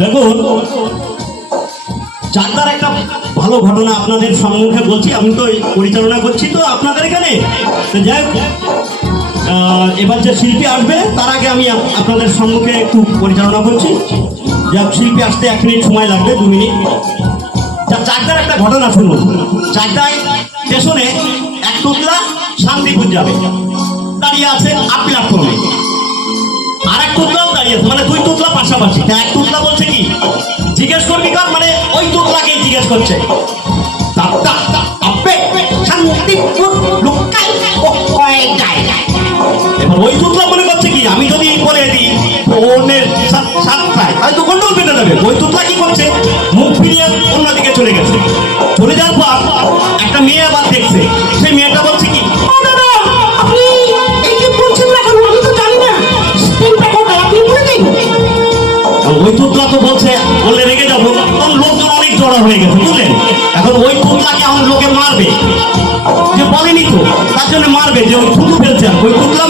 দেখুন, চাকদার একটা ভালো ঘটনা আপনাদের সম্মুখে বলছি। আমি তো পরিচালনা করছি তো আপনাদের এখানে। যাই হোক, এবার যে শিল্পী আসবে তার আগে আমি আপনাদের সম্মুখে একটু পরিচালনা করছি। যাক, শিল্পী আসতে 1 মিনিট সময় লাগবে, 2 মিনিট। চাকদার একটা ঘটনা শুনুন। চাকদায় স্টেশনে এক টুকলা শান্তিপুর যাবে, দাঁড়িয়ে আছে আপ প্ল্যাটফর্মে। আর এক টুকলাও দাঁড়িয়ে আছে, মানে 2 টুকলা পাশাপাশি। এক টুকলা বলছে কি, জিজ্ঞেস করবি কার, মানে ওই টুকলাকেই জিজ্ঞেস করছে। এবার ওই টুকলা মনে করছে কি, আমি যদি বলে দিই ফোনের 7টায় হয়তো গন্ডল পেটে যাবে। ওই টুকলা কি করছে, মুখ ফিরিয়ে অন্যদিকে চলে গেছে। চলে যাওয়ার পর একটা মেয়ে আবার দেখছে। সেই মেয়েটা বলছে কি, ওই টুকলা তো বলছে বললে রেগে যাবো, তখন লোকজন অনেক জড়া হয়ে গেছে, বুঝলেন। এখন ওই টুকলাকে এখন লোকে মারবে, যে বলেনি তো তার জন্য মারবে, যে ওই থুতু ফেলছে। ওই টুকলা